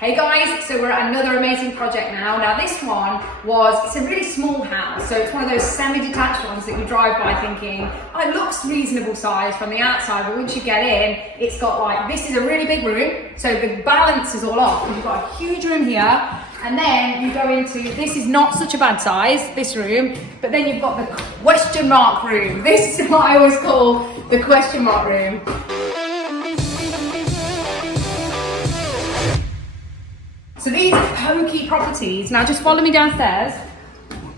Hey guys, so we're at another amazing project now. Now this one it's a really small house, so it's one of those semi-detached ones that you drive by thinking, oh, it looks reasonable size from the outside, but once you get in, it's got this is a really big room, so the balance is all off. You've got a huge room here, and then you go into, this is not such a bad size, this room, but then you've got the question mark room. This is what I always call the question mark room. So these are pokey properties. Now just follow me downstairs.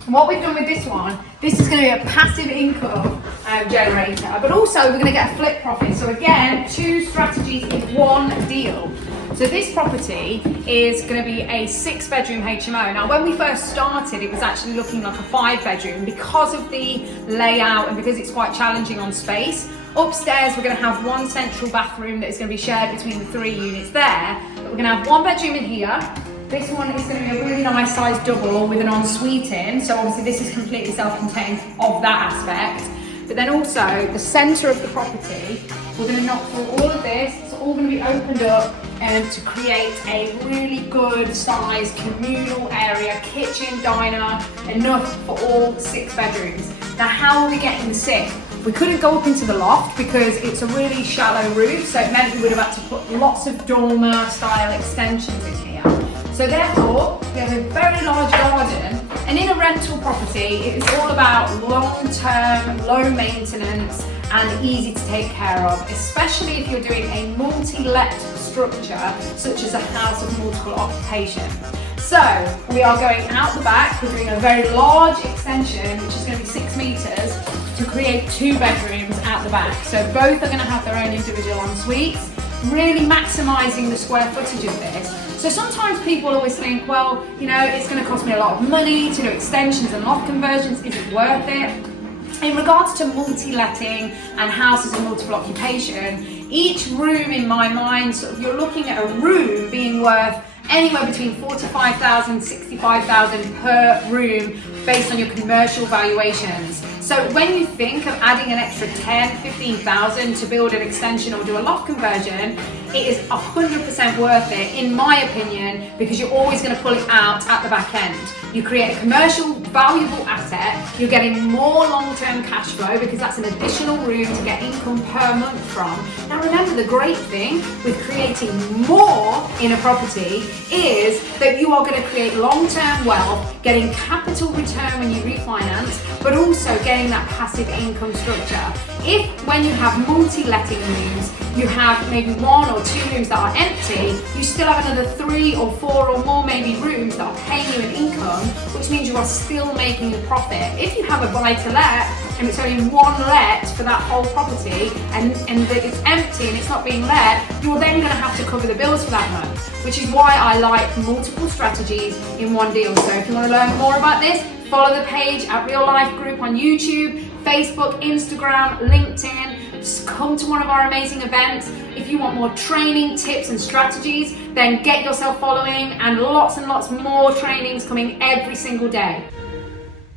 And what we've done with this one, this is going to be a passive income generator, but also we're going to get a flip profit. So again, two strategies in one deal. So this property is going to be a 6-bedroom HMO. Now when we first started, it was actually looking like a 5-bedroom because of the layout and because it's quite challenging on space. Upstairs, we're going to have one central bathroom that is going to be shared between the 3 units there. But we're going to have one bedroom in here. This one is going to be a really nice sized double with an ensuite in. So obviously this is completely self-contained of that aspect. But then also the centre of the property, we're going to knock through all of this. It's all going to be opened up to create a really good sized communal area, kitchen, diner, enough for all 6 bedrooms. Now how are we getting the 6? We couldn't go up into the loft because it's a really shallow roof, so it meant we would have had to put lots of dormer style extensions in here. So therefore, we have a very large garden, and in a rental property, it is all about long-term, low maintenance and easy to take care of, especially if you're doing a multi-let structure, such as a house of multiple occupation. So we are going out the back, we're doing a very large extension, which is going to be 6 meters, to create 2 bedrooms out the back. So both are going to have their own individual en-suites, really maximising the square footage of this. So sometimes people always think, well, you know, it's going to cost me a lot of money to do extensions and loft conversions, is it worth it? In regards to multi-letting and houses of multiple occupation, each room in my mind, you're looking at a room being worth anywhere between 45,000, 65,000 per room based on your commercial valuations. So when you think of adding an extra 10, 15,000 to build an extension or do a loft conversion, it is 100% worth it, in my opinion, because you're always going to pull it out at the back end. You create a commercial valuable asset, you're getting more long-term cash flow because that's an additional room to get income per month from. Now remember, the great thing with creating more in a property is that you are going to create long-term wealth, getting capital return when you refinance, but also getting that passive income structure. If when you have multi-letting rooms, you have maybe 1 or 2 rooms that are empty, you still have another 3 or 4 or more maybe rooms that are paying you an income, which means you are still making a profit. If you have a buy-to-let and it's only 1 let for that whole property and it's empty and it's not being let, you're then going to have to cover the bills for that month, which is why I like multiple strategies in one deal. So if you want to learn more about this, follow the page at Real Life Group on YouTube, Facebook, Instagram, LinkedIn. Just come to one of our amazing events. If you want more training, tips and strategies, then get yourself following, and lots more trainings coming every single day.